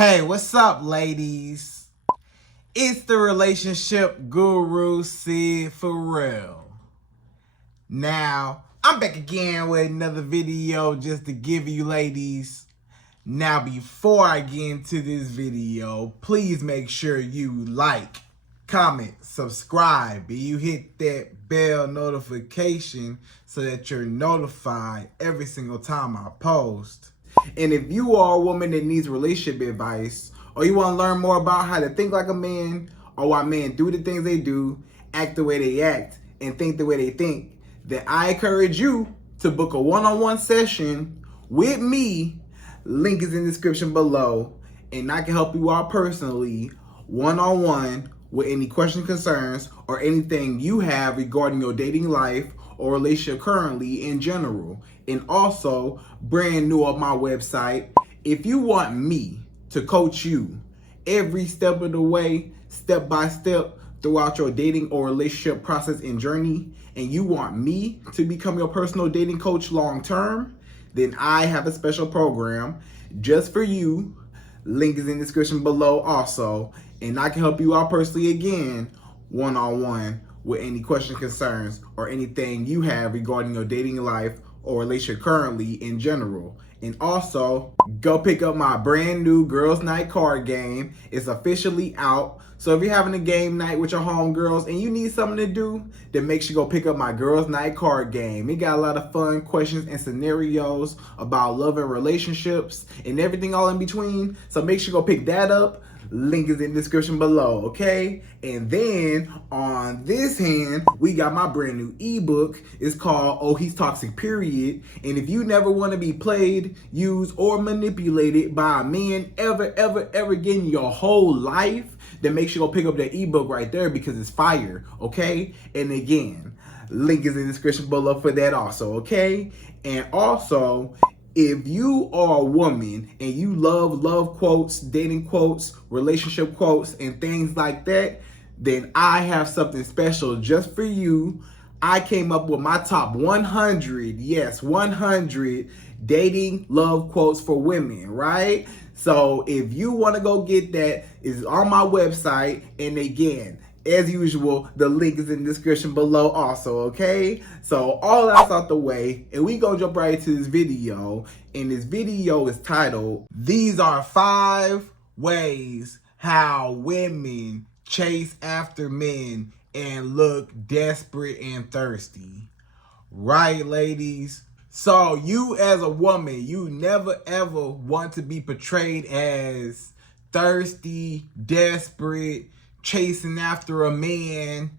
Hey, what's up, ladies? It's the relationship guru, Sydd Ferrell. Now, I'm back again with another video just to give you ladies. Now, before I get into this video, please make sure you like, comment, subscribe, and you hit that bell notification so that you're notified every single time I post. And if you are a woman that needs relationship advice, or you want to learn more about how to think like a man, or why men do the things they do, act the way they act, and think the way they think, then I encourage you to book a one-on-one session with me. Link is in the description below, and I can help you out personally, one-on-one, with any questions, concerns, or anything you have regarding your dating life or relationship currently in general. And also, brand new on my website, if you want me to coach you every step of the way, step by step, throughout your dating or relationship process and journey, and you want me to become your personal dating coach long term, then I have a special program just for you. Link is in the description below also, and I can help you out personally again, one-on-one, with any questions, concerns, or anything you have regarding your dating life or relationship currently in general. And also, go pick up my brand new Girls Night card game. It's officially out. So if you're having a game night with your homegirls and you need something to do, then make sure you go pick up my Girls Night card game. It got a lot of fun questions and scenarios about love and relationships and everything all in between. So make sure you go pick that up. Link is in the description below, okay? And then on this hand, we got my brand new ebook. It's called Oh He's Toxic, Period. And if you never want to be played, used, or manipulated by a man ever again in your whole life, then make sure you go pick up that ebook right there because it's fire, okay? And again, link is in the description below for that also, okay? And also, if you are a woman and you love quotes, dating quotes, relationship quotes, and things like that, then I have something special just for you. I came up with my top 100, yes, 100 dating love quotes for women, right? So if you want to go get that, it's on my website. And again, as usual, the link is in the description below also, okay? So all that's out the way, and we gonna jump right into this video. And this video is titled, These Are 5 Ways How Women Chase After Men and Look Desperate and Thirsty. Right, ladies? So you as a woman, you never ever want to be portrayed as thirsty, desperate, chasing after a man,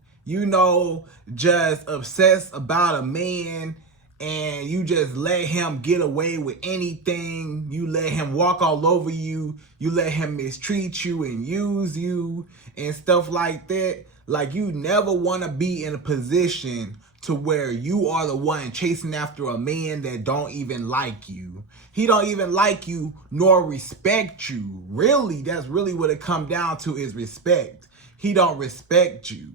just obsessed about a man, and you just let him get away with anything. You let him walk all over you. You let him mistreat you and use you and stuff like that. Like, you never want to be in a position to where you are the one chasing after a man that don't even like you. He don't even like you nor respect you. Really, that's really what it comes down to, is respect. He don't respect you.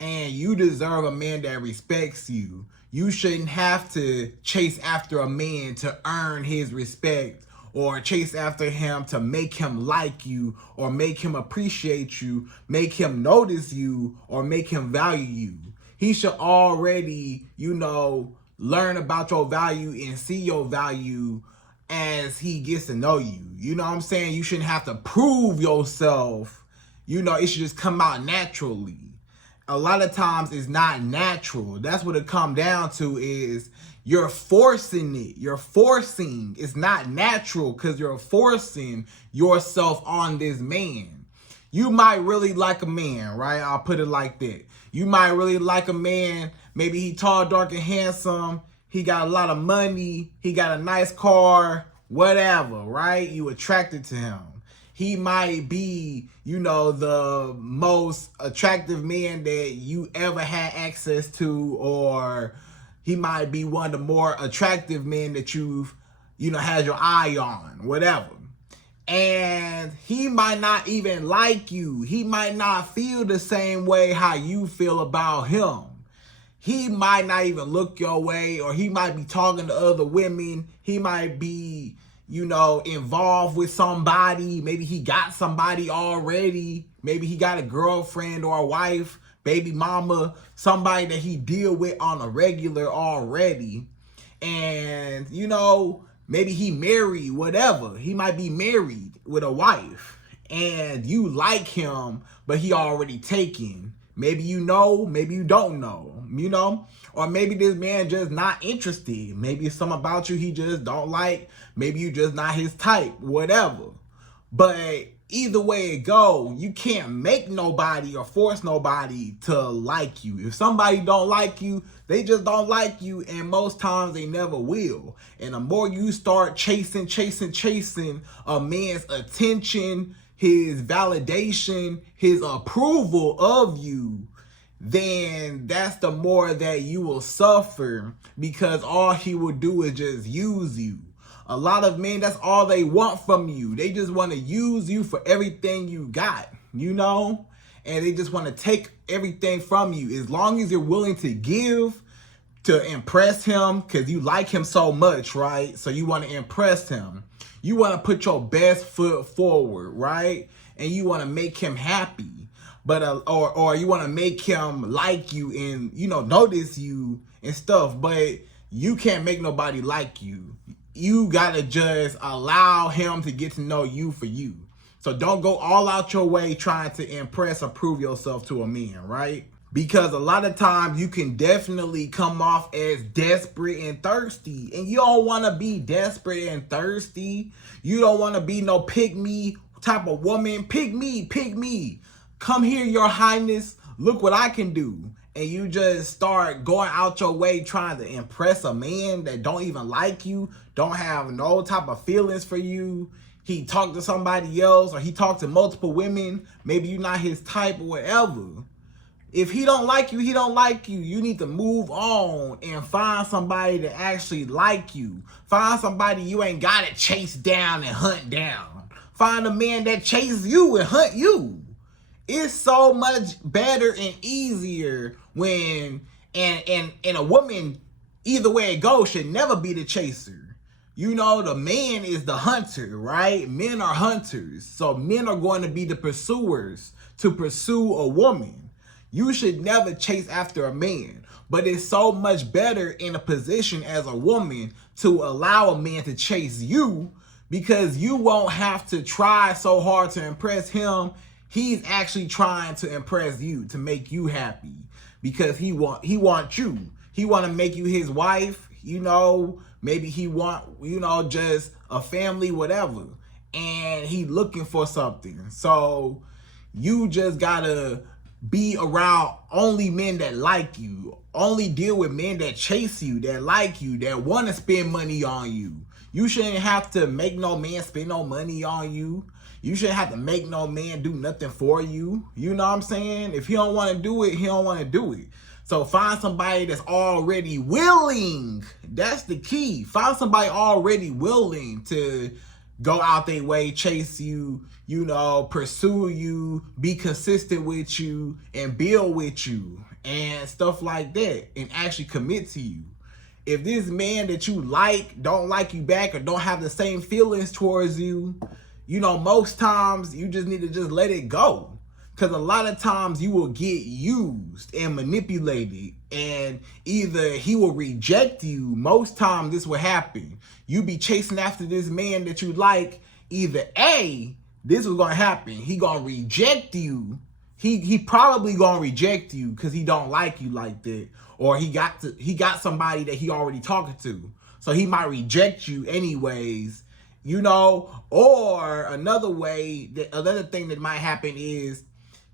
And you deserve a man that respects you. You shouldn't have to chase after a man to earn his respect, or chase after him to make him like you, or make him appreciate you, make him notice you, or make him value you. He should already, learn about your value and see your value as he gets to know you. You know what I'm saying? You shouldn't have to prove yourself. It should just come out naturally. A lot of times it's not natural. That's what it comes down to, is you're forcing it. You're forcing. It's not natural because you're forcing yourself on this man. You might really like a man, right? I'll put it like that. You might really like a man. Maybe he tall, dark, and handsome. He got a lot of money. He got a nice car, whatever, right? You attracted to him. He might be, the most attractive man that you ever had access to, or he might be one of the more attractive men that you've, had your eye on, whatever. And he might not even like you. He might not feel the same way how you feel about him. He might not even look your way, or he might be talking to other women. He might be, involved with somebody. Maybe he got somebody already. Maybe he got a girlfriend or a wife, baby mama, somebody that he deal with on a regular already. And, maybe he married, whatever. He might be married with a wife. And you like him, but he already taken. Maybe you know, maybe you don't know, Or maybe this man just not interested. Maybe it's something about you he just don't like. Maybe you just not his type, whatever. But either way it go, you can't make nobody or force nobody to like you. If somebody don't like you, they just don't like you, and most times they never will. And the more you start chasing a man's attention, his validation, his approval of you, then that's the more that you will suffer, because all he will do is just use you. A lot of men, that's all they want from you. They just want to use you for everything you got, and they just want to take everything from you. As long as you're willing to give to impress him, because you like him so much, right? So you want to impress him. You want to put your best foot forward, right? And you want to make him happy. But or you want to make him like you and notice you and stuff. But you can't make nobody like you. You gotta just allow him to get to know you for you. So don't go all out your way trying to impress or prove yourself to a man, right? Because a lot of times you can definitely come off as desperate and thirsty. And you don't want to be desperate and thirsty. You don't want to be no pick me type of woman. Pick me. Come here, your highness. Look what I can do. And you just start going out your way trying to impress a man that don't even like you, don't have no type of feelings for you. He talked to somebody else, or he talked to multiple women. Maybe you're not his type or whatever. If he don't like you, he don't like you. You need to move on and find somebody that actually like you. Find somebody you ain't got to chase down and hunt down. Find a man that chases you and hunt you. It's so much better and easier when, and a woman, either way it goes, should never be the chaser. The man is the hunter, right? Men are hunters. So men are going to be the pursuers to pursue a woman. You should never chase after a man. But it's so much better in a position as a woman to allow a man to chase you, because you won't have to try so hard to impress him. He's actually trying to impress you, to make you happy, because he wants you. He want to make you his wife, maybe he want, just a family, whatever. And he looking for something. So you just gotta be around only men that like you. Only deal with men that chase you, that like you, that want to spend money on you. You shouldn't have to make no man spend no money on you. You shouldn't have to make no man do nothing for you. You know what I'm saying? If he don't want to do it, he don't want to do it. So find somebody that's already willing. That's the key. Find somebody already willing to go out their way, chase you, pursue you, be consistent with you, and build with you, and stuff like that, and actually commit to you. If this man that you like don't like you back, or don't have the same feelings towards you, most times you just need to just let it go. Because a lot of times you will get used and manipulated, and either he will reject you. Most times this will happen. You be chasing after this man that you like. Either A, this is going to happen. He going to reject you. He probably going to reject you because he don't like you like that. Or he got somebody that he already talking to. So he might reject you anyways. Or another thing that might happen is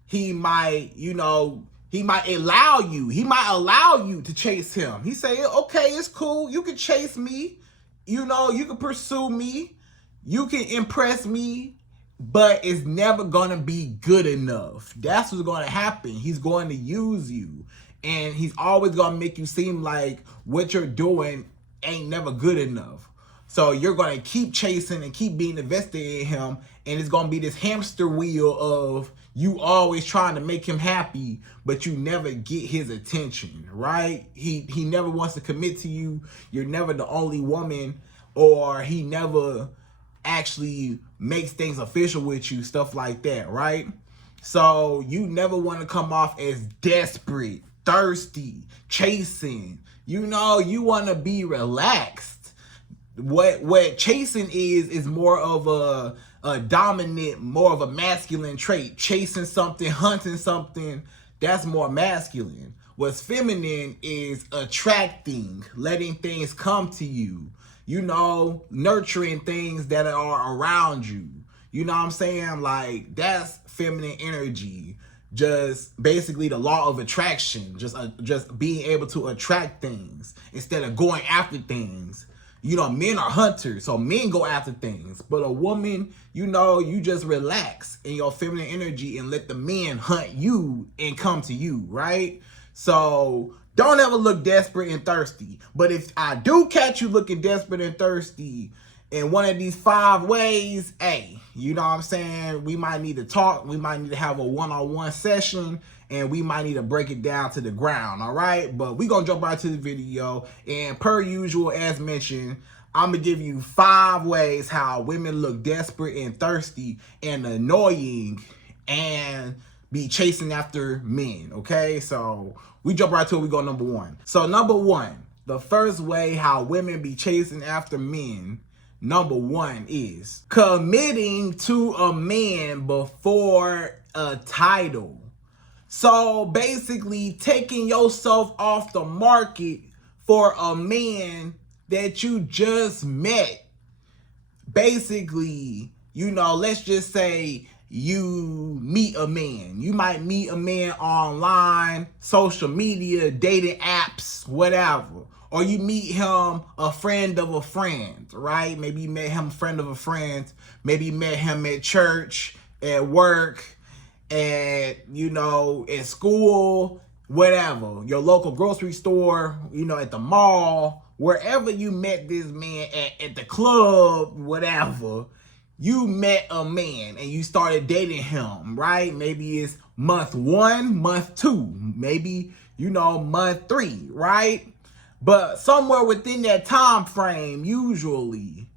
he might allow you to chase him. He say, okay, it's cool. You can chase me. You can pursue me. You can impress me, but it's never going to be good enough. That's what's going to happen. He's going to use you, and he's always going to make you seem like what you're doing ain't never good enough. So you're going to keep chasing and keep being invested in him. And it's going to be this hamster wheel of you always trying to make him happy, but you never get his attention, right? He never wants to commit to you. You're never the only woman, or he never actually makes things official with you, stuff like that, right? So you never want to come off as desperate, thirsty, chasing. You know, you want to be relaxed. What chasing is more of a dominant, more of a masculine trait. Chasing something, hunting something, that's more masculine. What's feminine is attracting, letting things come to you, you know, nurturing things that are around you. You know what I'm saying? Like, that's feminine energy. Just basically the law of attraction. Just being able to attract things instead of going after things. You know, men are hunters, so men go after things. But a woman, you know, you just relax in your feminine energy and let the men hunt you and come to you, right? So don't ever look desperate and thirsty. But if I do catch you looking desperate and thirsty in one of these 5 ways, hey, you know what I'm saying? We might need to talk. We might need to have a one-on-one session, and we might need to break it down to the ground, all right? But we're going to jump right to the video. And per usual, as mentioned, I'm going to give you 5 ways how women look desperate and thirsty and annoying and be chasing after men, okay? So we jump right to it. We go number 1. So number 1, the first way how women be chasing after men, number 1 is committing to a man before a title. So basically taking yourself off the market for a man that you just met. Basically, you know, let's just say you meet a man. You might meet a man online, social media, dating apps, whatever. Or you meet him a friend of a friend, right? Maybe you met him a friend of a friend. Maybe you met him at church, at work, at, you know, at school, whatever. Your local grocery store, you know, at the mall, wherever you met this man at the club, whatever. You met a man and you started dating him, right? Maybe it's month 1, month 2, maybe, you know, month 3, right? But somewhere within that time frame, usually,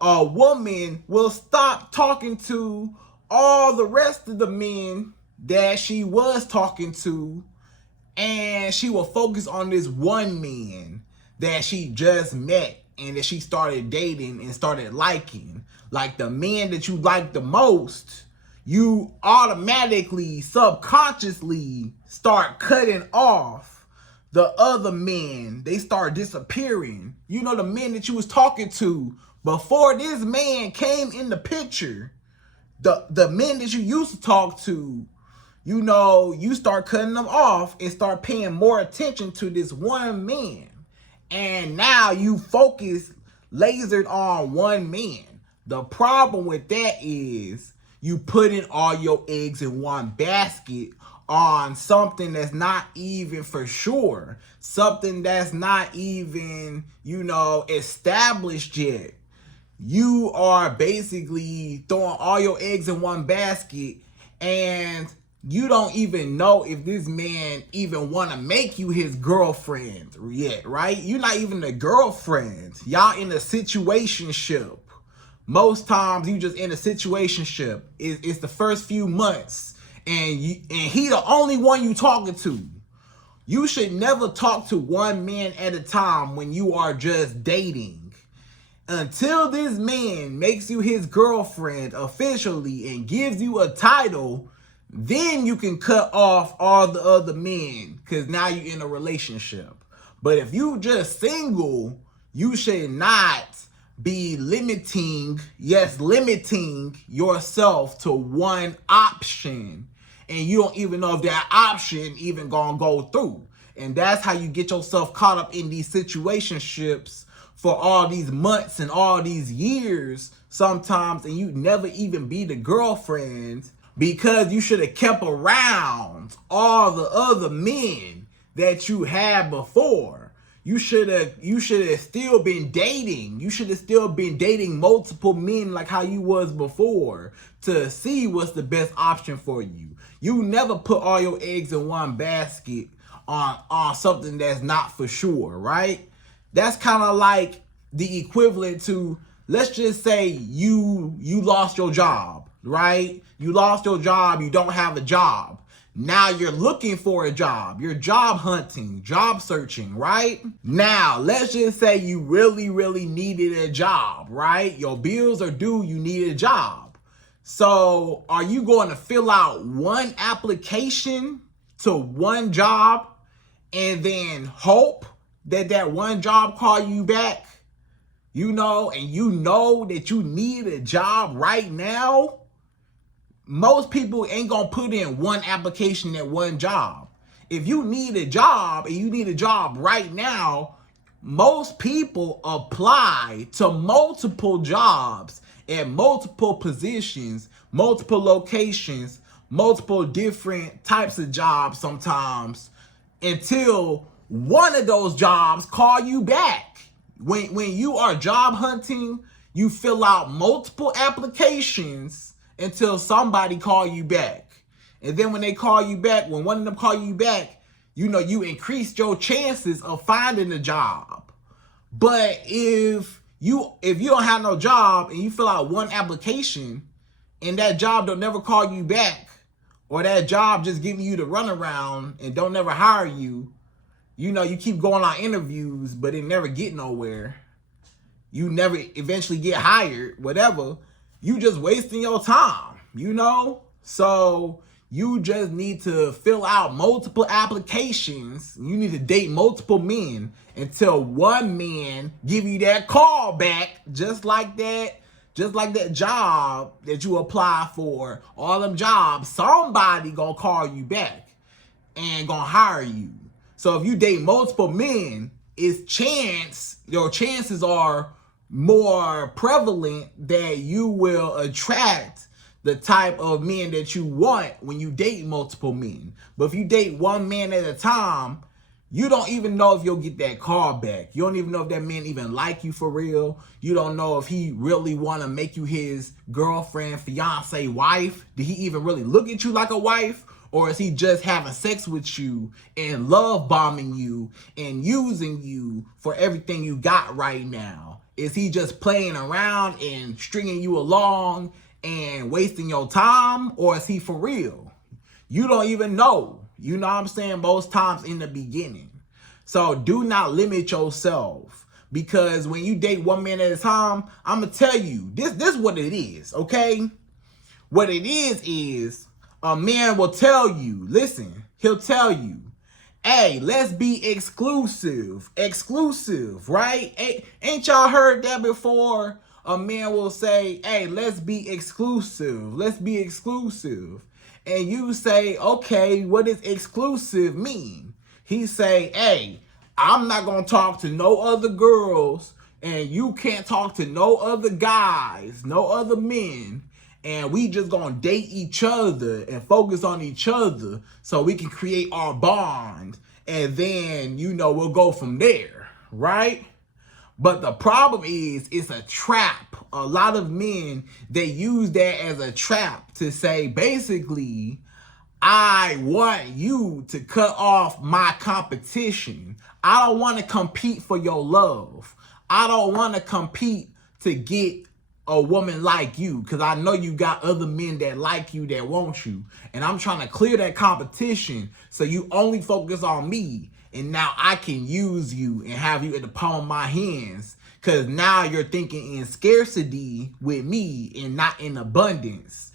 a woman will stop talking to all the rest of the men that she was talking to, and she will focus on this one man that she just met and that she started dating and started liking. Like the man that you like the most, you automatically, subconsciously start cutting off the other men. They start disappearing. You know, the men that you was talking to before this man came in the picture, the men that you used to talk to, you know, you start cutting them off and start paying more attention to this one man. And now you focus lasered on one man. The problem with that is you putting all your eggs in one basket on something that's not even for sure. Something that's not even, you know, established yet. You are basically throwing all your eggs in one basket, and you don't even know if this man even want to make you his girlfriend yet, right? You're not even a girlfriend. Y'all in a situationship. Most times you just in a situationship. It's the first few months, and he the only one you talking to. You should never talk to one man at a time when you are just dating. Until this man makes you his girlfriend officially and gives you a title, then you can cut off all the other men, because now you're in a relationship. But if you just single, you should not be limiting yourself to one option, and you don't even know if that option even gonna go through. And that's how you get yourself caught up in these situationships for all these months and all these years sometimes, and you never even be the girlfriend, because you should have kept around all the other men that you had before. You should have still been dating. You should have still been dating multiple men like how you was before, to see what's the best option for you. You never put all your eggs in one basket on something that's not for sure, right? That's kind of like the equivalent to let's just say you lost your job, right? You lost your job, you don't have a job. Now you're looking for a job. You're job hunting, job searching, right? Now, let's just say you really, really needed a job, right? Your bills are due, you need a job. So are you going to fill out one application to one job and then hope that that one job call you back? You know, and you know that you need a job right now? Most people ain't gonna put in one application at one job. If you need a job and you need a job right now, most people apply to multiple jobs at multiple positions, multiple locations, multiple different types of jobs sometimes, until one of those jobs call you back. When you are job hunting, you fill out multiple applications until somebody call you back. And then when they call you back, when one of them call you back, you know, you increase your chances of finding a job. But if you don't have no job and you fill out one application and that job don't never call you back, or that job just giving you the runaround and don't never hire you, you know, you keep going on interviews, but it never get nowhere. You never eventually get hired, whatever. You just wasting your time, you know? So you just need to fill out multiple applications. You need to date multiple men until one man give you that call back, just like that job that you apply for. All them jobs, somebody gonna call you back and gonna hire you. So if you date multiple men, your chances are more prevalent that you will attract the type of men that you want when you date multiple men. But if you date one man at a time, you don't even know if you'll get that call back. You don't even know if that man even like you for real. You don't know if he really want to make you his girlfriend, fiance, wife. Did he even really look at you like a wife? Or is he just having sex with you and love bombing you and using you for everything you got right now? Is he just playing around and stringing you along and wasting your time? Or is he for real? You don't even know. You know what I'm saying? Most times in the beginning. So do not limit yourself. Because when you date one man at a time, I'm going to tell you, this is what it is, okay? What it is a man will tell you, listen, he'll tell you, hey, let's be exclusive, right? Ain't y'all heard that before? A man will say, hey, let's be exclusive. And you say, okay, what does exclusive mean? He say, hey, I'm not going to talk to no other girls, and you can't talk to no other guys, no other men. And we just gonna date each other and focus on each other so we can create our bond. And then, you know, we'll go from there, right? But the problem is, it's a trap. A lot of men, they use that as a trap to say, basically, I want you to cut off my competition. I don't want to compete for your love. I don't want to compete to get a woman like you, because I know you got other men that like you, that want you. And I'm trying to clear that competition so you only focus on me. And now I can use you and have you at the palm of my hands, because now you're thinking in scarcity with me and not in abundance.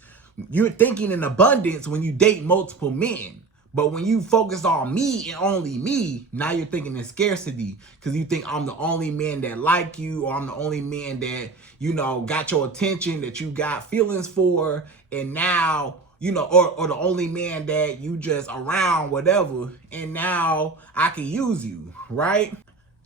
You're thinking in abundance when you date multiple men. But when you focus on me and only me, now you're thinking in scarcity, because you think I'm the only man that like you, or I'm the only man that, you know, got your attention, that you got feelings for, and now, you know, or the only man that you just around, whatever, and now I can use you, right?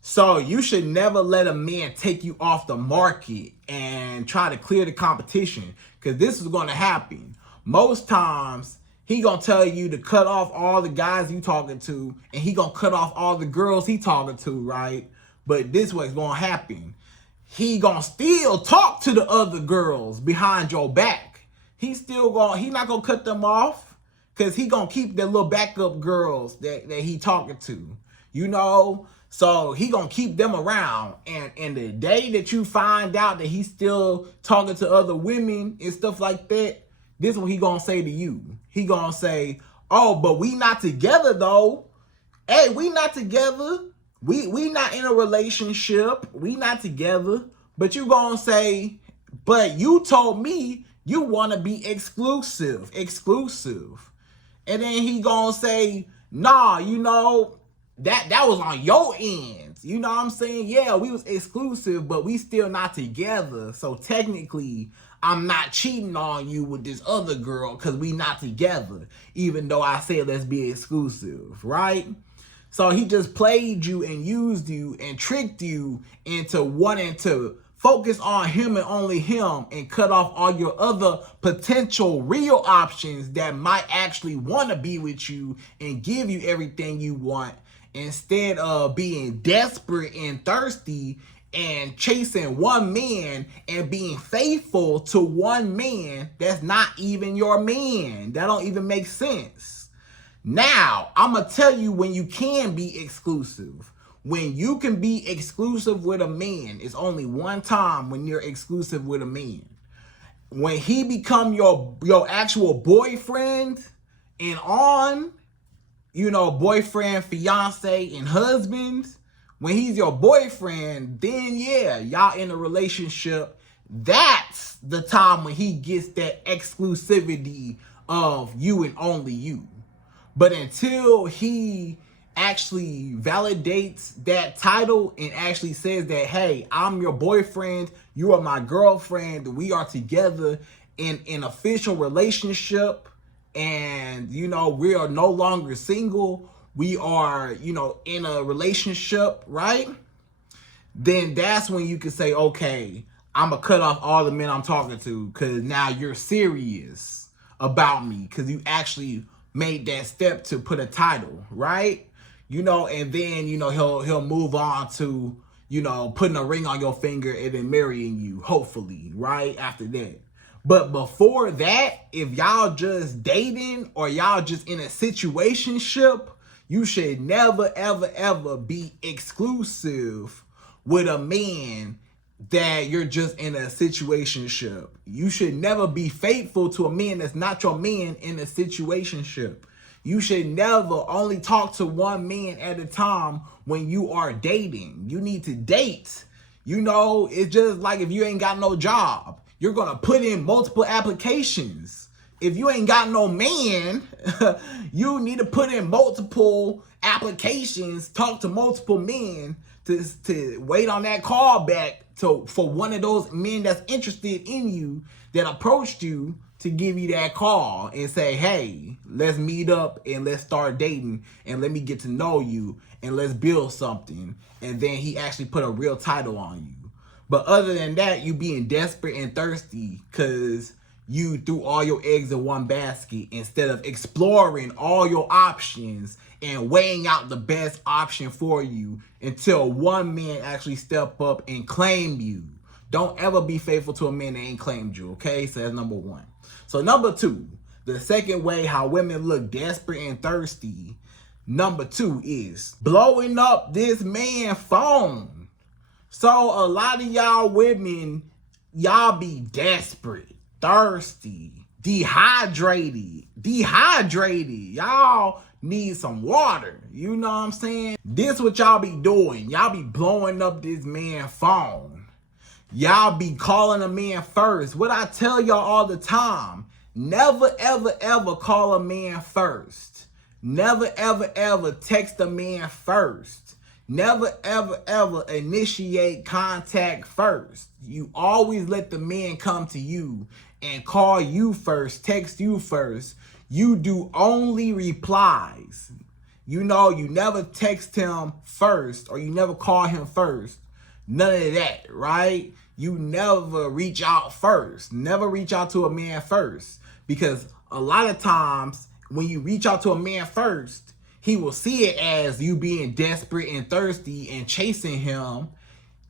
So you should never let a man take you off the market and try to clear the competition, because this is going to happen. Most times, he gonna tell you to cut off all the guys you talking to, and he gonna cut off all the girls he talking to, right? But this what's gonna happen. He gonna still talk to the other girls behind your back. He not gonna cut them off, because he gonna keep the little backup girls that he talking to, you know? So he gonna keep them around. And the day that you find out that he's still talking to other women and stuff like that, this is what he gonna say to you. He gonna say, oh, but we not together though. Hey, we not together. We not in a relationship. We not together. But you gonna say, but you told me you want to be exclusive. And then he gonna say, nah, you know, that was on your end. You know what I'm saying? Yeah, we was exclusive, but we still not together. So technically, I'm not cheating on you with this other girl because we not together, even though I said let's be exclusive, right? So he just played you and used you and tricked you into wanting to focus on him and only him and cut off all your other potential real options that might actually want to be with you and give you everything you want, instead of being desperate and thirsty and chasing one man and being faithful to one man that's not even your man. That don't even make sense. Now, I'm going to tell you when you can be exclusive. When you can be exclusive with a man, it's only one time when you're exclusive with a man. When he become your actual boyfriend and on, you know, boyfriend, fiance, and husband, when he's your boyfriend, then yeah, y'all in a relationship. That's the time when he gets that exclusivity of you and only you. But until he actually validates that title and actually says that, hey, I'm your boyfriend, you are my girlfriend, we are together in an official relationship, and, you know, we are no longer single, we are, you know, in a relationship, right? Then that's when you can say, okay, I'm going to cut off all the men I'm talking to because now you're serious about me because you actually made that step to put a title, right? You know, and then, you know, he'll move on to, you know, putting a ring on your finger and then marrying you, hopefully, right? After that. But before that, if y'all just dating or y'all just in a situationship, you should never, ever, ever be exclusive with a man that you're just in a situationship. You should never be faithful to a man that's not your man in a situationship. You should never only talk to one man at a time when you are dating. You need to date. You know, it's just like if you ain't got no job, you're going to put in multiple applications. If you ain't got no man, you need to put in multiple applications, talk to multiple men to wait on that call back for one of those men that's interested in you that approached you to give you that call and say, hey, let's meet up and let's start dating and let me get to know you and let's build something. And then he actually put a real title on you. But other than that, you being desperate and thirsty because you threw all your eggs in one basket instead of exploring all your options and weighing out the best option for you until one man actually step up and claim you. Don't ever be faithful to a man that ain't claimed you, okay? So that's number one. So number two, the second way how women look desperate and thirsty, number two is blowing up this man's phone. So a lot of y'all women, y'all be desperate, thirsty, dehydrated. Y'all need some water. You know what I'm saying? This what y'all be doing. Y'all be blowing up this man's phone. Y'all be calling a man first. What I tell y'all all the time, never, ever, ever call a man first. Never, ever, ever text a man first. Never, ever, ever initiate contact first. You always let the man come to you and call you first, text you first. You do only replies. You know, you never text him first or you never call him first. None of that, right? You never reach out first. Never reach out to a man first. Because a lot of times when you reach out to a man first, he will see it as you being desperate and thirsty and chasing him.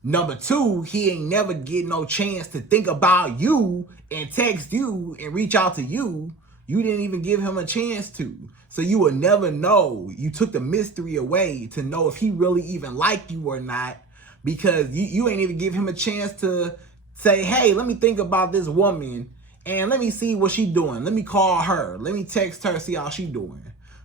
Number two, he ain't never get no chance to think about you and text you and reach out to you. You didn't even give him a chance to. So you will never know. You took the mystery away to know if he really even liked you or not, because you ain't even give him a chance to say, hey, let me think about this woman and let me see what she doing. Let me call her. Let me text her, see how she doing.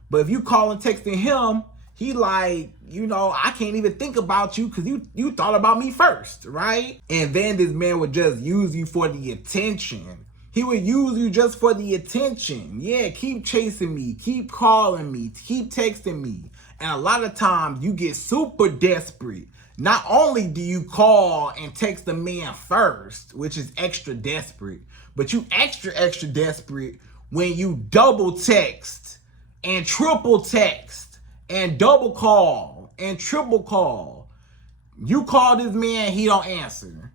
But if you call and texting him, he like, I can't even think about you because you thought about me first, right? And then this man would just use you for the attention. He would use you just for the attention. Yeah, keep chasing me, keep calling me, keep texting me. And a lot of times you get super desperate. Not only do you call and text the man first, which is extra desperate, but you extra desperate when you double text and triple text and double call and triple call. You call this man, he don't answer.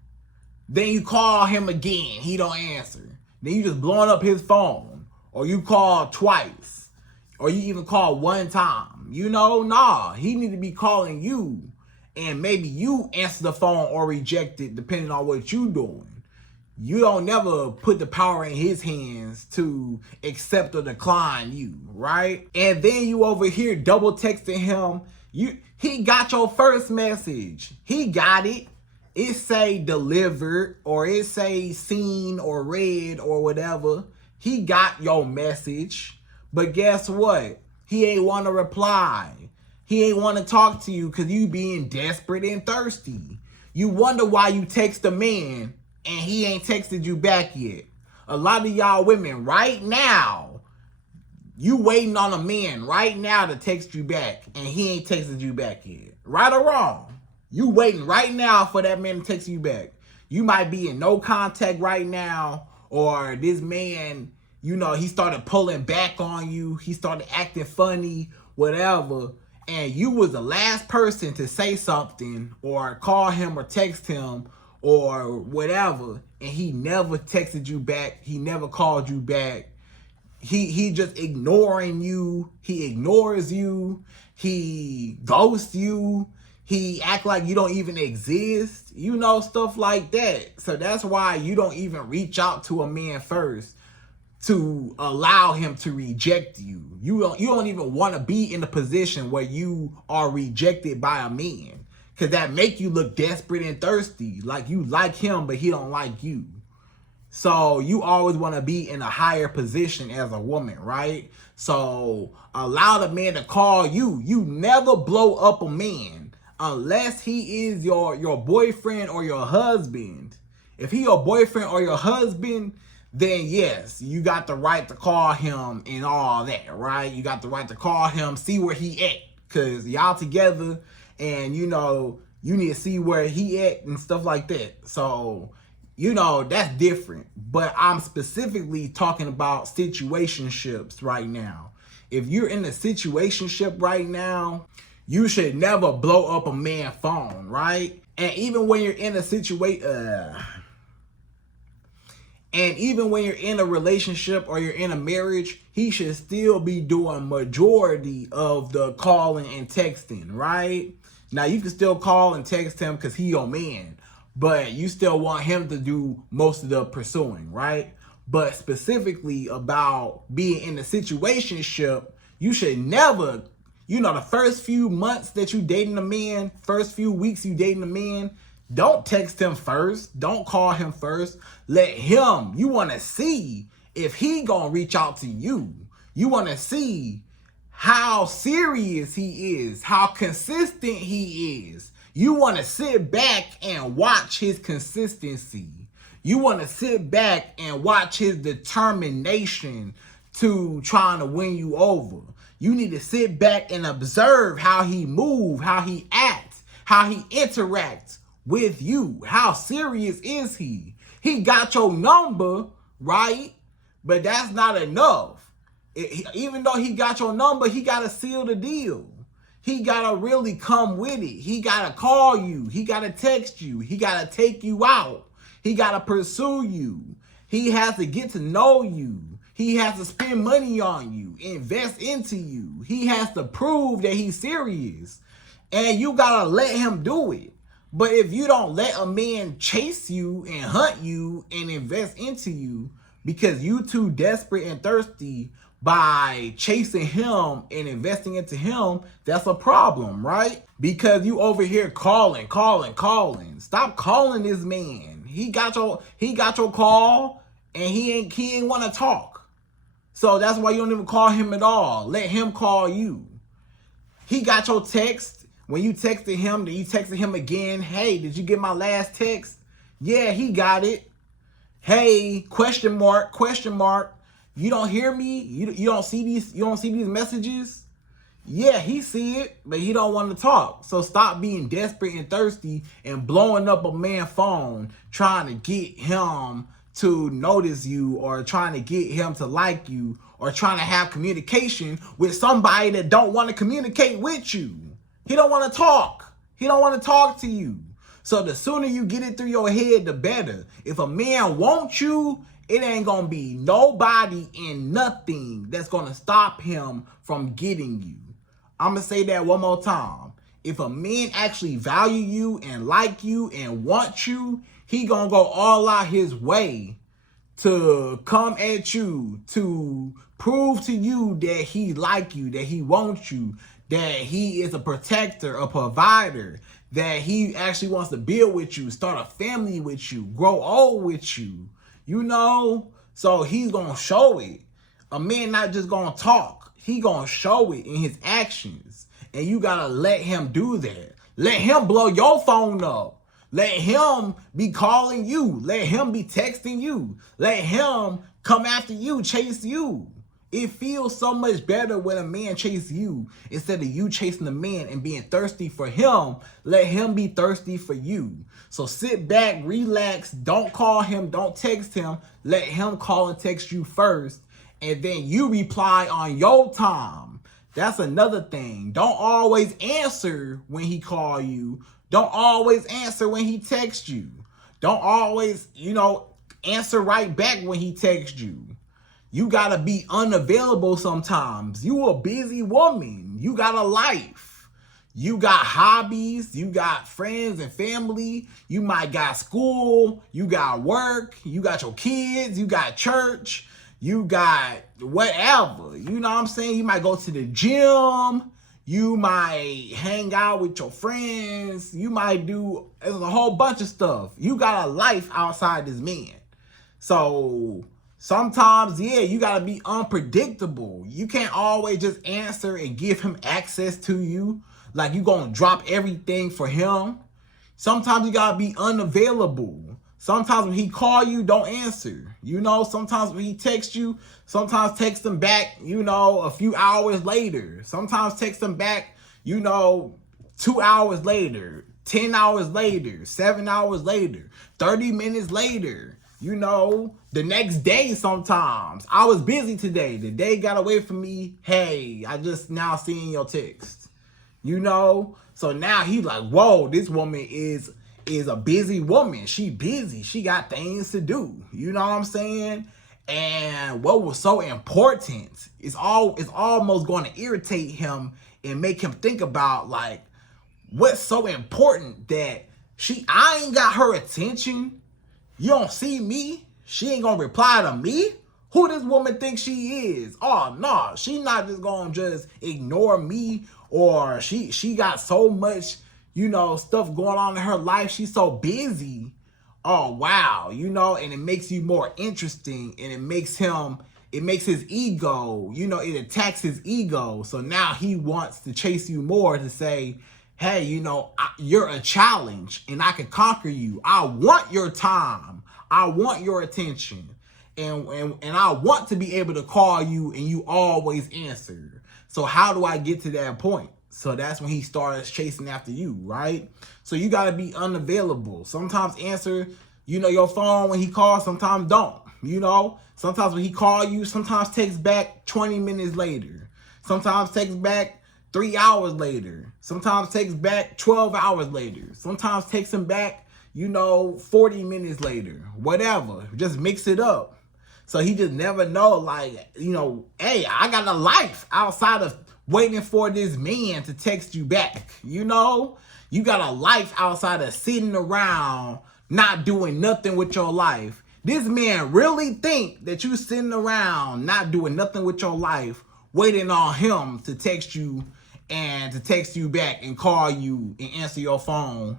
Then you call him again, he don't answer. Then you just blowing up his phone. Or you call twice. Or you even call one time. Nah, he need to be calling you. And maybe you answer the phone or reject it depending on what you doing. You don't never put the power in his hands to accept or decline you, right? And then you over here double texting him. He got your first message. He got it. It say delivered or it say seen or read or whatever. He got your message. But guess what? He ain't want to reply. He ain't want to talk to you because you being desperate and thirsty. You wonder why you text a man and he ain't texted you back yet. A lot of y'all women right now, you waiting on a man right now to text you back and he ain't texted you back yet. Right or wrong? You waiting right now for that man to text you back. You might be in no contact right now, or this man, he started pulling back on you. He started acting funny, whatever. And you was the last person to say something or call him or text him or whatever. And he never texted you back. He never called you back. He just ignoring you. He ignores you. He ghosts you. He act like you don't even exist, stuff like that. So that's why you don't even reach out to a man first to allow him to reject you. You don't even want to be in a position where you are rejected by a man, because that make you look desperate and thirsty, like you like him, but he don't like you. So you always want to be in a higher position as a woman, right? So allow the man to call you. You never blow up a man unless he is your boyfriend or your husband. If he your boyfriend or your husband, then yes, you got the right to call him and all that, right? You got the right to call him, see where he at, because y'all together and, you need to see where he at and stuff like that. So, that's different. But I'm specifically talking about situationships right now. If you're in a situationship right now, you should never blow up a man's phone, right? And even when you're in a relationship or you're in a marriage, he should still be doing majority of the calling and texting, right? Now you can still call and text him because he your man, but you still want him to do most of the pursuing, right? But specifically about being in a situationship, you should never, the first few months that you dating a man, first few weeks you dating a man, don't text him first. Don't call him first. Let him, you want to see if he gonna reach out to you. You want to see how serious he is, how consistent he is. You want to sit back and watch his consistency. You want to sit back and watch his determination to trying to win you over. You need to sit back and observe how he moves, how he acts, how he interacts with you. How serious is he? He got your number, right? But that's not enough. Even though he got your number, he got to seal the deal. He got to really come with it. He got to call you. He got to text you. He got to take you out. He got to pursue you. He has to get to know you. He has to spend money on you, invest into you. He has to prove that he's serious. And you got to let him do it. But if you don't let a man chase you and hunt you and invest into you, because you too desperate and thirsty by chasing him and investing into him. That's a problem, right? Because you over here calling. Stop calling this man. He got your call and he ain't want to talk. So that's why you don't even call him at all. Let him call you. He got your text. When you texted him, then you texted him again. Hey, did you get my last text? Yeah, he got it. Hey, question mark. You don't hear me? You don't see these messages? Yeah, he see it, but he don't want to talk. So stop being desperate and thirsty and blowing up a man's phone trying to get him to notice you, or trying to get him to like you, or trying to have communication with somebody that don't want to communicate with you. He don't want to talk. He don't want to talk to you. So the sooner you get it through your head, the better. If a man wants you, it ain't going to be nobody and nothing that's going to stop him from getting you. I'm going to say that one more time. If a man actually value you and like you and want you, he going to go all out his way to come at you, to prove to you that he like you, that he wants you, that he is a protector, a provider, that he actually wants to build with you, start a family with you, grow old with you, you know? So he's going to show it. A man not just going to talk. He going to show it in his actions. And you got to let him do that. Let him blow your phone up. Let him be calling you. Let him be texting you. Let him come after you, chase you. It feels so much better when a man chases you instead of you chasing the man and being thirsty for him. Let him be thirsty for you. So sit back, relax, don't call him, don't text him. Let him call and text you first, and then you reply on your time. That's another thing. Don't always answer when he call you. Don't always answer when he texts you. Don't always, answer right back when he texts you. You gotta be unavailable sometimes. You a busy woman. You got a life. You got hobbies. You got friends and family. You might got school. You got work. You got your kids. You got church. You got whatever. You know what I'm saying? You might go to the gym. You might hang out with your friends. You might do a whole bunch of stuff. You got a life outside this man. So sometimes, you got to be unpredictable. You can't always just answer and give him access to you. Like you going to drop everything for him. Sometimes you got to be unavailable. Sometimes when he call you, don't answer. Sometimes when he texts you, sometimes text him back, a few hours later. Sometimes text him back, 2 hours later, 10 hours later, 7 hours later, 30 minutes later. The next day sometimes. I was busy today. The day got away from me. Hey, I just now seeing your text. So now he's like, whoa, this woman is a busy woman. She busy. She got things to do. You know what I'm saying? And what was so important is almost going to irritate him and make him think about, like, what's so important that I ain't got her attention. You don't see me? She ain't gonna reply to me? Who this woman thinks she is? Oh, no, she not just gonna just ignore me, or she got so much, stuff going on in her life. She's so busy. Oh, wow, and it makes you more interesting, and it makes his ego, it attacks his ego. So now he wants to chase you more to say, hey, you're a challenge and I can conquer you. I want your time. I want your attention. And I want to be able to call you and you always answer. So how do I get to that point? So that's when he starts chasing after you, right? So you got to be unavailable. Sometimes answer, your phone when he calls, sometimes don't. Sometimes when he call you, sometimes text back 20 minutes later. Sometimes text back 3 hours later. Sometimes text back 12 hours later. Sometimes text him back, 40 minutes later. Whatever. Just mix it up. So he just never know, like, hey, I got a life outside of waiting for this man to text you back. You got a life outside of sitting around not doing nothing with your life. This man really think that you sitting around not doing nothing with your life, waiting on him to text you and to text you back and call you and answer your phone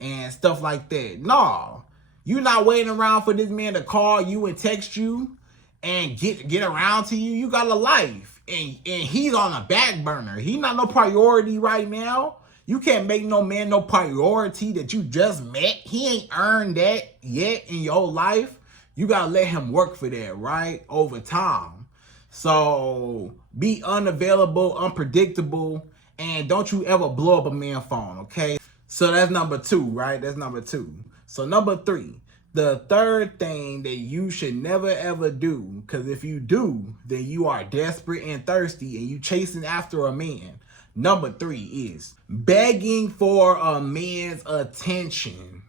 and stuff like that. No, you're not waiting around for this man to call you and text you and get around to you. You got a life, and he's on a back burner. He's not no priority right now. You can't make no man no priority that you just met. He ain't earned that yet in your life. You gotta let him work for that, right? Over time. So be unavailable, unpredictable, and don't you ever blow up a man's phone, okay? So that's number 2, right? That's number 2. So number 3, the third thing that you should never ever do, because if you do, then you are desperate and thirsty and you chasing after a man. Number 3 is begging for a man's attention.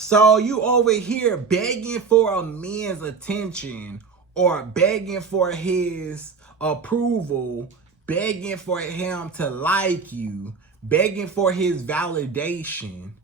So you over here begging for a man's attention or begging for his approval, begging for him to like you, begging for his validation,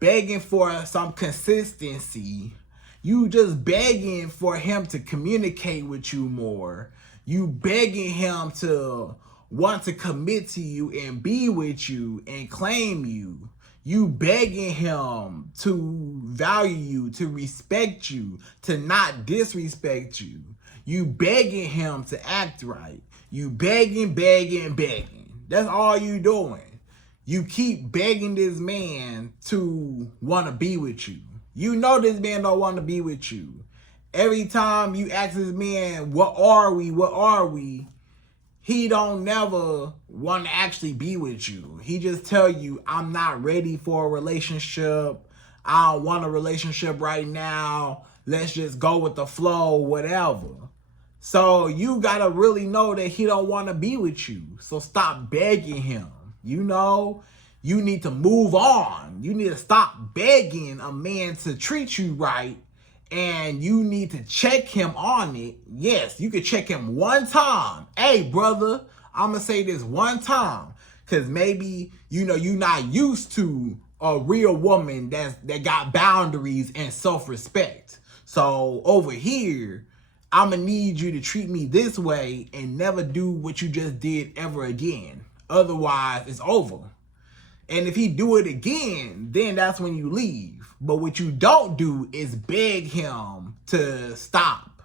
begging for some consistency. You just begging for him to communicate with you more. You begging him to want to commit to you and be with you and claim you. You begging him to value you, to respect you, to not disrespect you. You begging him to act right. You begging. That's all you doing. You keep begging this man to want to be with you. You know this man don't want to be with you. Every time you ask this man, what are we? He don't never want to actually be with you. He just tell you, I'm not ready for a relationship. I don't want a relationship right now. Let's just go with the flow, whatever. So you got to really know that he don't want to be with you. So stop begging him. You know, you need to move on. You need to stop begging a man to treat you right. And you need to check him on it. Yes, you could check him one time. Hey, brother, I'm going to say this one time. Because maybe, you know, you're not used to a real woman that got boundaries and self-respect. So over here, I'm going to need you to treat me this way and never do what you just did ever again. Otherwise, it's over. And if he do it again, then that's when you leave. But what you don't do is beg him to stop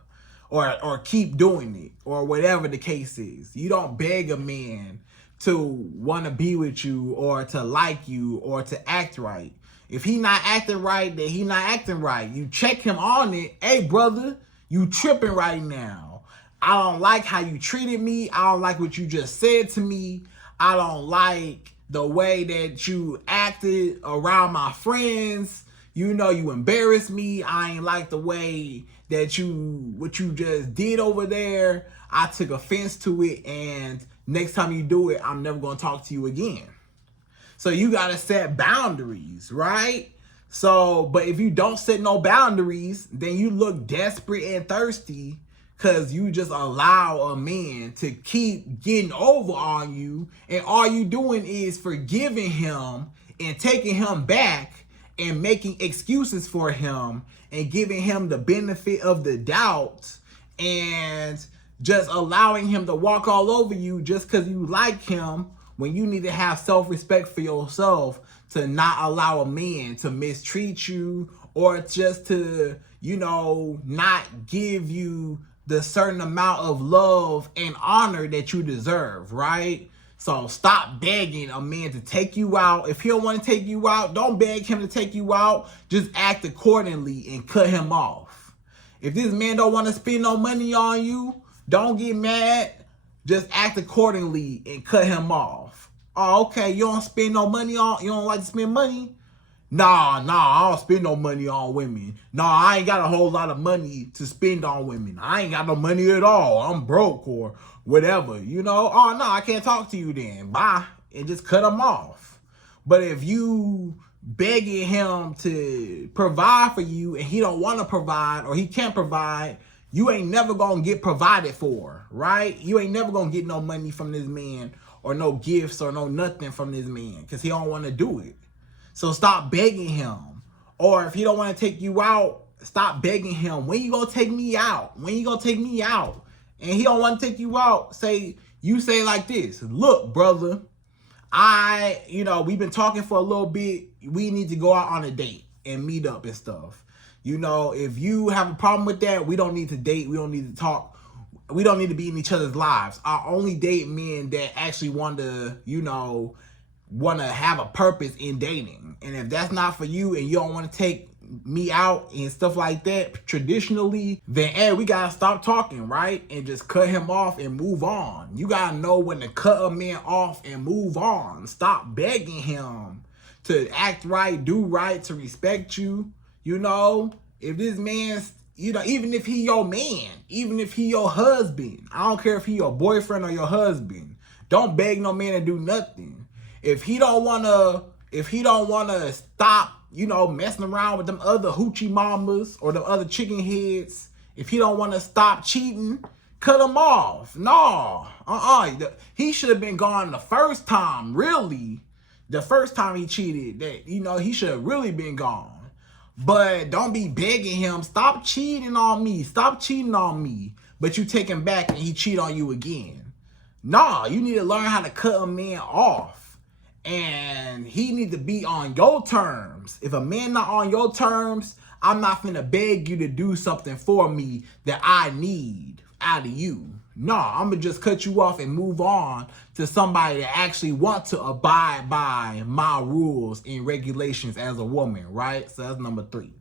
or keep doing it or whatever the case is. You don't beg a man to want to be with you or to like you or to act right. If he not acting right, then he not acting right. You check him on it. Hey, brother, you tripping right now. I don't like how you treated me. I don't like what you just said to me. I don't like the way that you acted around my friends. You know, you embarrassed me. I ain't like the way that what you just did over there. I took offense to it. And next time you do it, I'm never going to talk to you again. So you got to set boundaries, right? So, but if you don't set no boundaries, then you look desperate and thirsty because you just allow a man to keep getting over on you. And all you doing is forgiving him and taking him back and making excuses for him and giving him the benefit of the doubt and just allowing him to walk all over you just because you like him when you need to have self-respect for yourself to not allow a man to mistreat you or just to, you know, not give you the certain amount of love and honor that you deserve, right? So stop begging a man to take you out. If he don't want to take you out, don't beg him to take you out. Just act accordingly and cut him off. If this man don't want to spend no money on you, don't get mad. Just act accordingly and cut him off. Oh, okay, you don't spend no money on, you don't like to spend money? Nah, I don't spend no money on women. Nah, I ain't got a whole lot of money to spend on women. I ain't got no money at all. I'm broke or whatever, you know? Oh, no, I can't talk to you then. Bye. And just cut him off. But if you begging him to provide for you and he don't want to provide or he can't provide, you ain't never going to get provided for, right? You ain't never going to get no money from this man or no gifts or no nothing from this man because he don't want to do it. So stop begging him. Or if he don't want to take you out, stop begging him, when you gonna take me out? When you gonna take me out? And he don't want to take you out. You say like this, look, brother, we've been talking for a little bit. We need to go out on a date and meet up and stuff. If you have a problem with that, we don't need to date. We don't need to talk. We don't need to be in each other's lives. I only date men that actually want to have a purpose in dating. And if that's not for you and you don't want to take me out and stuff like that traditionally, then hey, we gotta stop talking, right? And just cut him off and move on. You gotta know when to cut a man off and move on. Stop begging him to act right, do right, to respect you. If this man's, even if he your man, even if he your husband, I don't care if he your boyfriend or your husband, don't beg no man to do nothing. If he don't wanna stop, messing around with them other hoochie mamas or them other chicken heads, if he don't want to stop cheating, cut him off. No, he should have been gone the first time, really. The first time he cheated, he should have really been gone. But don't be begging him, stop cheating on me, stop cheating on me. But you take him back and he cheat on you again. No, you need to learn how to cut a man off. And he need to be on your terms. If a man not on your terms, I'm not finna beg you to do something for me that I need out of you. No, I'm gonna just cut you off and move on to somebody that actually want to abide by my rules and regulations as a woman, right? So that's number 3.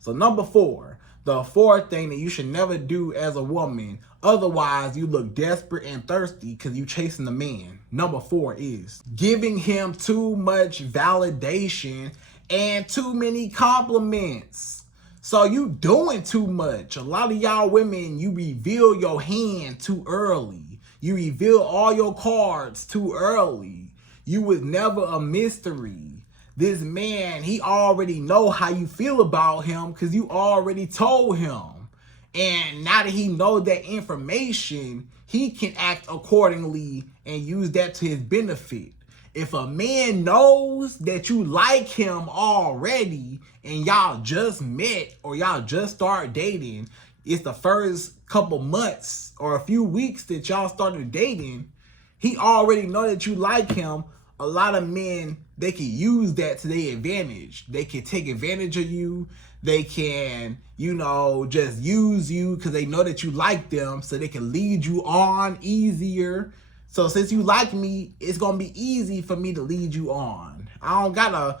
So number 4, the fourth thing that you should never do as a woman, otherwise you look desperate and thirsty because you chasing a man. Number 4 is giving him too much validation and too many compliments. So you doing too much. A lot of y'all women, you reveal your hand too early. You reveal all your cards too early. You was never a mystery. This man, he already know how you feel about him because you already told him. And now that he knows that information, he can act accordingly and use that to his benefit. If a man knows that you like him already and y'all just met or y'all just start dating, it's the first couple months or a few weeks that y'all started dating, he already know that you like him. A lot of men, they can use that to their advantage. They can take advantage of you. They can, just use you because they know that you like them, so they can lead you on easier. So since you like me, it's going to be easy for me to lead you on. I don't gotta,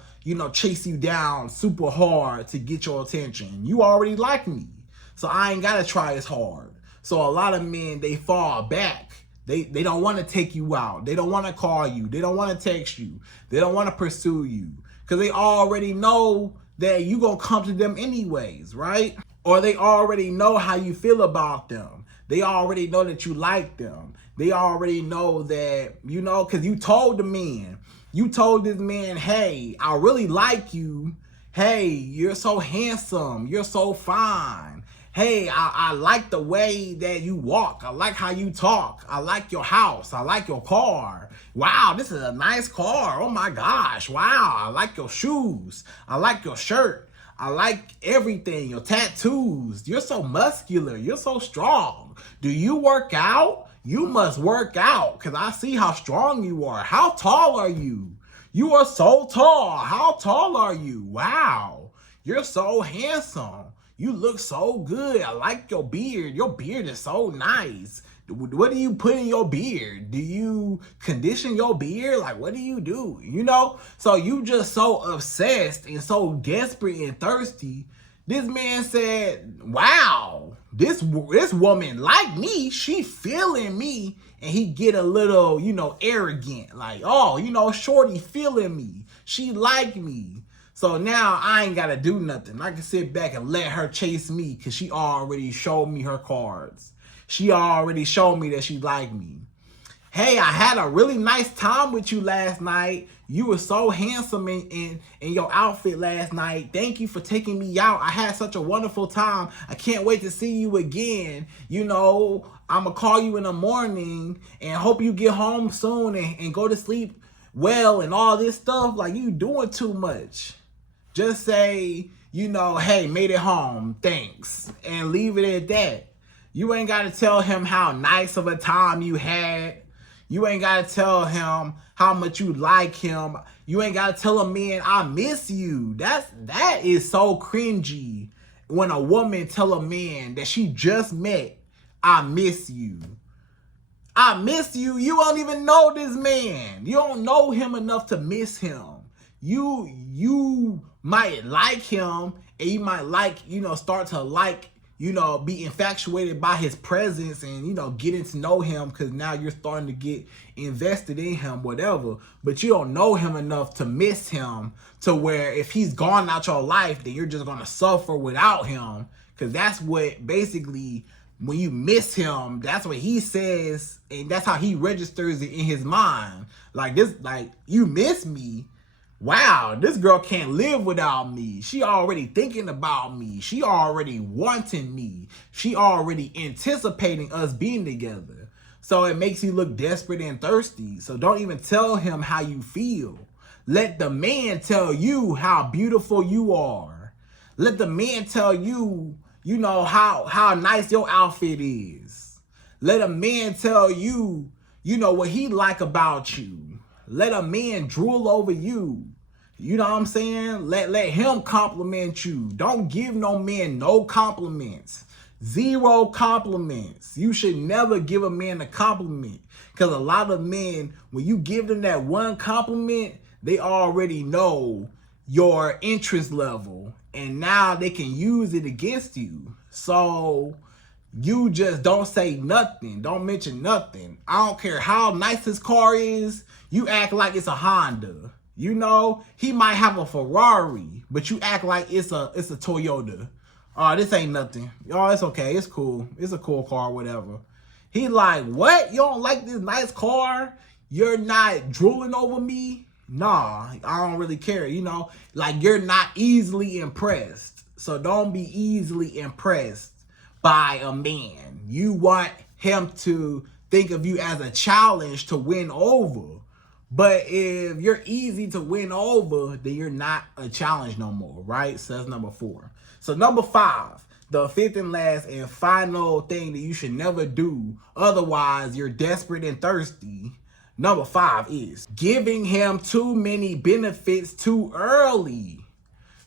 chase you down super hard to get your attention. You already like me, so I ain't gotta try as hard. So a lot of men, they fall back. They don't want to take you out. They don't want to call you. They don't want to text you. They don't want to pursue you because they already know that you going to come to them anyways, right? Or they already know how you feel about them. They already know that you like them. They already know that, because you told the man. You told this man, hey, I really like you. Hey, you're so handsome. You're so fine. Hey, I like the way that you walk. I like how you talk. I like your house. I like your car. Wow, this is a nice car. Oh my gosh. Wow, I like your shoes. I like your shirt. I like everything. Your tattoos. You're so muscular. You're so strong. Do you work out? You must work out because I see how strong you are. How tall are you? You are so tall. How tall are you? Wow, you're so handsome. You look so good. I like your beard. Your beard is so nice. What do you put in your beard? Do you condition your beard? Like, what do you do? So you just so obsessed and so desperate and thirsty. This man said, wow, this woman like me. She feeling me. And he get a little, arrogant. Like, oh, shorty feeling me. She like me. So now I ain't got to do nothing. I can sit back and let her chase me because she already showed me her cards. She already showed me that she liked me. Hey, I had a really nice time with you last night. You were so handsome in your outfit last night. Thank you for taking me out. I had such a wonderful time. I can't wait to see you again. I'm going to call you in the morning and hope you get home soon and go to sleep well and all this stuff. Like, you doing too much. Just say, you know, hey, made it home, thanks, and leave it at that. You ain't got to tell him how nice of a time you had. You ain't got to tell him how much you like him. You ain't got to tell a man, I miss you. That is so cringy when a woman tell a man that she just met, I miss you. I miss you. You don't even know this man. You don't know him enough to miss him. You might like him, and you might like, start to like, be infatuated by his presence and, getting to know him, because now you're starting to get invested in him, whatever. But you don't know him enough to miss him, to where if he's gone out your life, then you're just going to suffer without him. Because that's what basically, when you miss him, that's what he says, and that's how he registers it in his mind. Like this, like, you miss me. Wow, this girl can't live without me. She already thinking about me. She already wanting me. She already anticipating us being together. So it makes you look desperate and thirsty. So don't even tell him how you feel. Let the man tell you how beautiful you are. Let the man tell you, how nice your outfit is. Let a man tell you, what he like about you. Let a man drool over you. You know what I'm saying? Let him compliment you. Don't give no man no compliments. 0 compliments. You should never give a man a compliment. Because a lot of men, when you give them that one compliment, they already know your interest level. And now they can use it against you. So you just don't say nothing. Don't mention nothing. I don't care how nice his car is. You act like it's a Honda. He might have a Ferrari, but you act like it's a Toyota. Oh, this ain't nothing. Oh, it's okay. It's cool. It's a cool car, whatever. He like, what? You don't like this nice car? You're not drooling over me? Nah, I don't really care. Like, you're not easily impressed. So don't be easily impressed by a man. You want him to think of you as a challenge to win over. But if you're easy to win over, then you're not a challenge no more, right? So that's number 4. So number 5, the 5th and last and final thing that you should never do, otherwise you're desperate and thirsty. Number 5 is giving him too many benefits too early.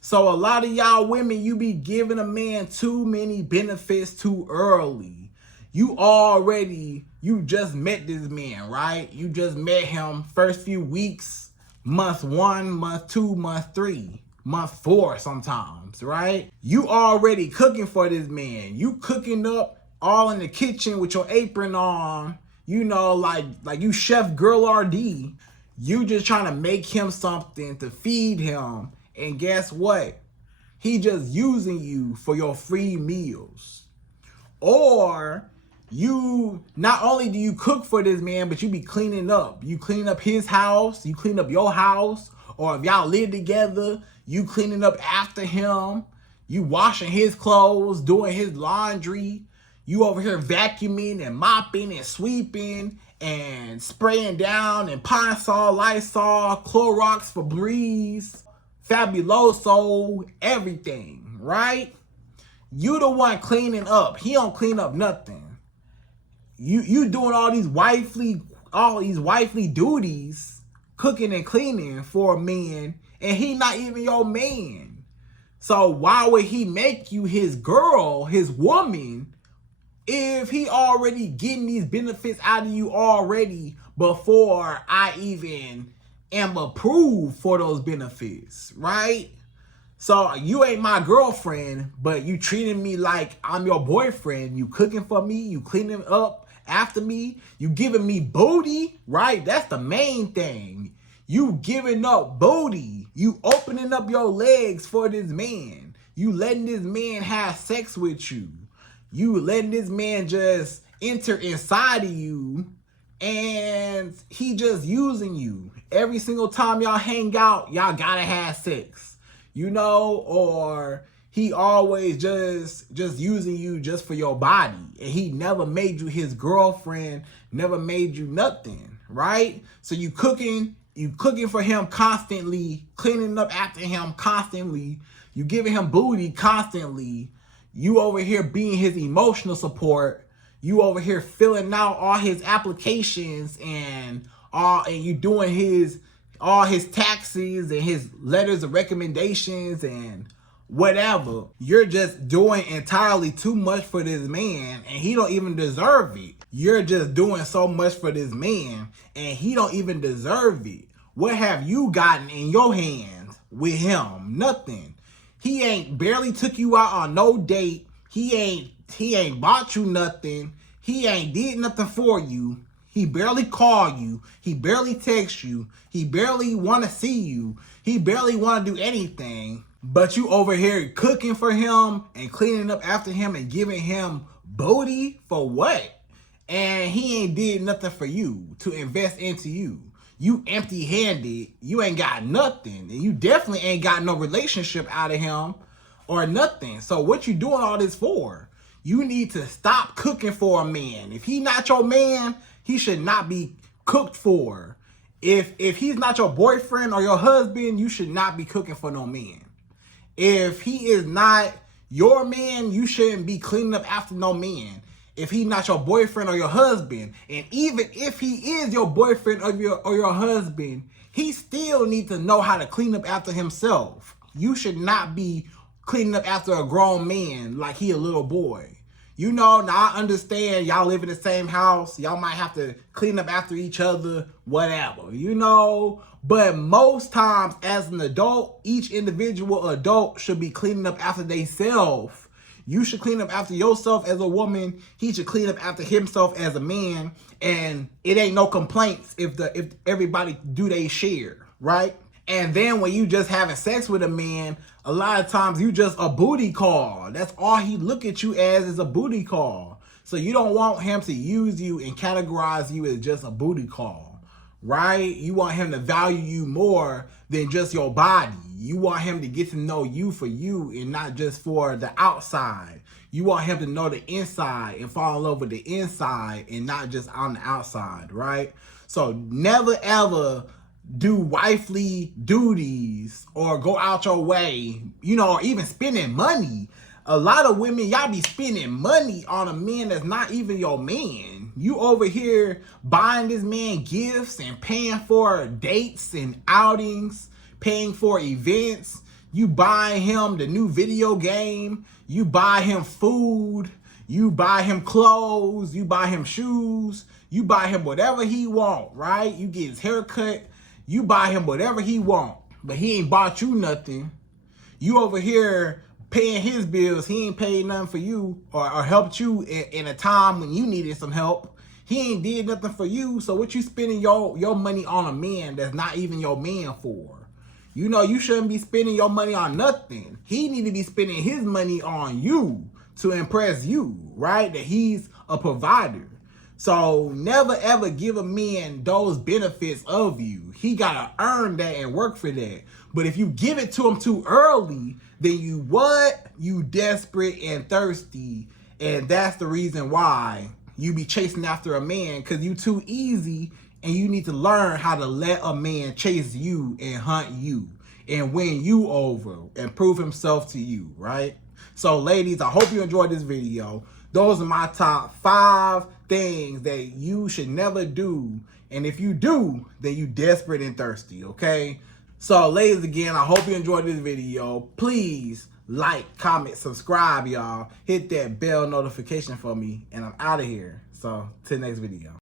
So a lot of y'all women, you be giving a man too many benefits too early. You just met this man, right? You just met him first few weeks, month 1, month 2, month 3, month 4 sometimes, right? You already cooking for this man. You cooking up all in the kitchen with your apron on, like you Chef Girl RD. You just trying to make him something to feed him. And guess what? He just using you for your free meals. Or you, not only do you cook for this man, but you be cleaning up. You clean up his house, you clean up your house, or if y'all live together, you cleaning up after him. You washing his clothes, doing his laundry. You over here vacuuming and mopping and sweeping and spraying down and Pine Sol, Lysol, Clorox, Febreze, Fabuloso, everything, right? You the one cleaning up. He don't clean up nothing. You doing all these wifely duties, cooking and cleaning for a man, and he not even your man. So why would he make you his girl, his woman, if he already getting these benefits out of you already before I even am approved for those benefits, right? So you ain't my girlfriend, but you treating me like I'm your boyfriend. You cooking for me, you cleaning up after me, you giving me booty, right? That's the main thing. You giving up booty. You opening up your legs for this man. You letting this man have sex with you. You letting this man just enter inside of you, and he just using you. Every single time y'all hang out, y'all gotta have sex, or he always just using you just for your body. And he never made you his girlfriend, never made you nothing, right? So you cooking for him constantly, cleaning up after him constantly. You giving him booty constantly. You over here being his emotional support. You over here filling out all his applications and you doing all his taxes and his letters of recommendations and whatever. You're just doing entirely too much for this man, and he don't even deserve it. You're just doing so much for this man, and he don't even deserve it. What have you gotten in your hands with him? Nothing. He ain't barely took you out on no date. He ain't bought you nothing. He ain't did nothing for you. He barely called you. He barely text you. He barely want to see you. He barely want to do anything. But you over here cooking for him and cleaning up after him and giving him booty for what? And he ain't did nothing for you to invest into you. You empty-handed. You ain't got nothing. And you definitely ain't got no relationship out of him or nothing. So what you doing all this for? You need to stop cooking for a man. If he not your man, he should not be cooked for. If he's not your boyfriend or your husband, you should not be cooking for no man. If he is not your man, you shouldn't be cleaning up after no man. If he's not your boyfriend or your husband, and even if he is your boyfriend or your husband, he still needs to know how to clean up after himself. You should not be cleaning up after a grown man like he a little boy. You know, now I understand y'all live in the same house. Y'all might have to clean up after each other, whatever, you know. But most times as an adult, each individual adult should be cleaning up after themselves. You should clean up after yourself as a woman. He should clean up after himself as a man. And it ain't no complaints if everybody do they share, right? And then when you just having sex with a man, a lot of times you just a booty call. That's all he look at you as is a booty call. So you don't want him to use you and categorize you as just a booty call, right? You want him to value you more than just your body. You want him to get to know you for you and not just for the outside. You want him to know the inside and fall in love with the inside and not just on the outside, right? So never ever do wifely duties or go out your way, you know, or even spending money. A lot of women, y'all be spending money on a man that's not even your man. You over here buying this man gifts and paying for dates and outings, paying for events. You buy him the new video game. You buy him food. You buy him clothes. You buy him shoes. You buy him whatever he want, right? You get his haircut. You buy him whatever he want, but he ain't bought you nothing. You over here paying his bills. He ain't paid nothing for you or helped you in a time when you needed some help. He ain't did nothing for you. So what you spending your money on a man that's not even your man for? You know, you shouldn't be spending your money on nothing. He need to be spending his money on you to impress you, right? That he's a provider. So never ever give a man those benefits of you. He gotta earn that and work for that. But if you give it to him too early, then you what? You desperate and thirsty. And that's the reason why you be chasing after a man, because you too easy, and you need to learn how to let a man chase you and hunt you and win you over and prove himself to you, right? So ladies, I hope you enjoyed this video. Those are my top 5 things that you should never do. And if you do, then you desperate and thirsty, okay? So ladies, again, I hope you enjoyed this video. Please like, comment, subscribe, y'all. Hit that bell notification for me, and I'm out of here. So till next video.